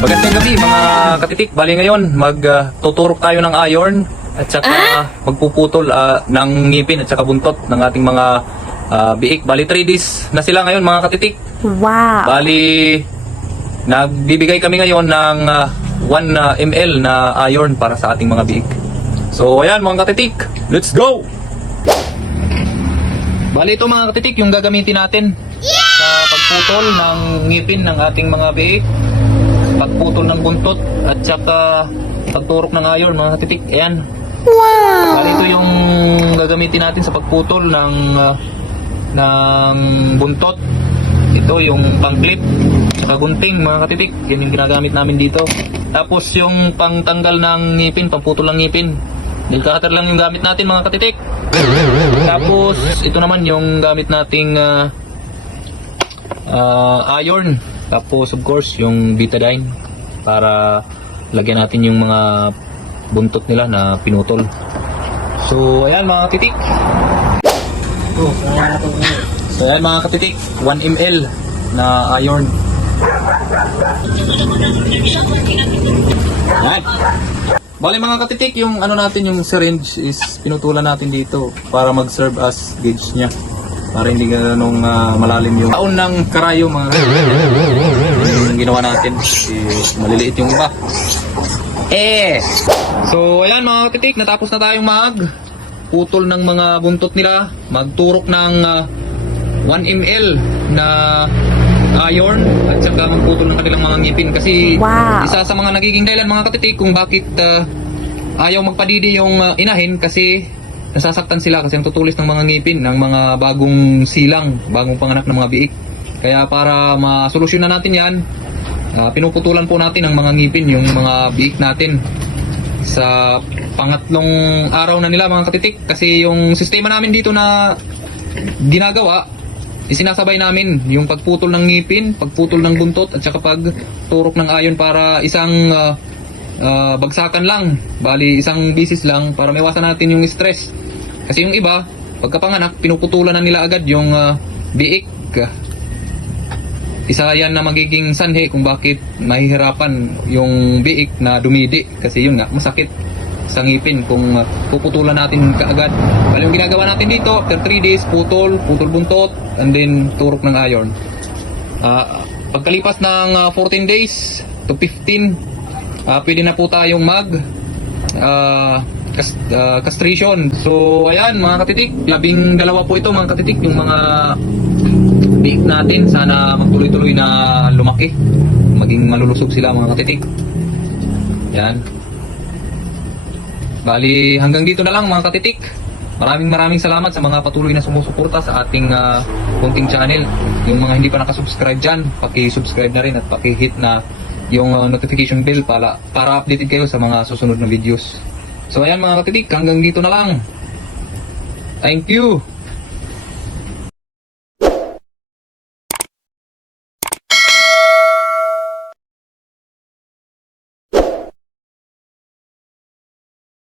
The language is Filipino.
Magandang gabi mga katitik. Bali ngayon, magtuturok tayo ng iron at saka magpuputol ng ngipin at saka buntot ng ating mga biik. Bali 3 days na sila ngayon mga katitik. Wow! Bali, nagbibigay kami ngayon ng 1 ml na iron para sa ating mga biik. So ayan mga katitik, let's go! Bali ito mga katitik yung gagamitin natin sa pagputol ng ngipin ng ating mga biik, pagputol ng buntot at saka pagturok ng iron mga katitik. Ayan. Wow! Bali ito yung gagamitin natin sa pagputol ng buntot. Ito yung pang-clip saka gunting mga katitik. Yan yung ginagamit namin dito. Tapos yung pangtanggal ng ngipin, pagputol ng ngipin, nail cutter lang yung gamit natin mga katitik. Tapos ito naman yung gamit nating iron. Tapos of course yung betadine para lagyan natin yung mga buntot nila na pinutol. So ayan mga katitik. So ayan mga katitik, 1 ml na iron. Ayan. Bali mga katitik, yung ano natin, yung syringe is pinutulan natin dito para mag-serve as gauge niya. Para hindi ganun malalim yung taon ng karayo mga yung ginawa natin. Maliliit yung iba. So ayan mga katitik, natapos na tayong putol ng mga buntot nila, magturok ng 1 ml na iron at saka magputol ng kanilang mga ngipin. Kasi wow, isa sa mga nagiging dahilan mga katitik kung bakit ayaw magpadidi yung inahin, kasi nasasaktan sila kasi ang tutulis ng mga ngipin ng mga bagong silang, bagong panganak ng mga biik. Kaya para masolusyonan natin yan, pinuputulan po natin ang mga ngipin, yung mga biik natin sa pangatlong araw na nila mga katitik. Kasi yung sistema namin dito na ginagawa, isinasabay namin yung pagputol ng ngipin, pagputol ng buntot at saka pagturok ng iron para isang bagsakan lang. Bali isang bisis lang para maiwasan natin yung stress. Kasi yung iba, pagkapanganak, pinuputulan na nila agad yung biik. Isa yan na magiging sanhi kung bakit mahihirapan yung biik na dumidi. Kasi yun nga, masakit sa ngipin kung puputulan natin kaagad. Bali yung ginagawa natin dito, after 3 days, putol buntot, and then turok ng iron. Pagkalipas ng 14 days to 15, pwede na po tayong castration. So ayan mga katitik, 12 po ito mga katitik, yung mga biik natin. Sana magtuloy-tuloy na lumaki, maging malulusog sila mga katitik. Yan. Bali hanggang dito na lang mga katitik. Maraming salamat sa mga patuloy na sumusuporta sa ating kunting channel. Yung mga hindi pa nakasubscribe dyan, paki-subscribe na rin at paki-hit na yung notification bell para updated kayo sa mga susunod na videos. So ayan mga katitik, hanggang dito na lang. Thank you!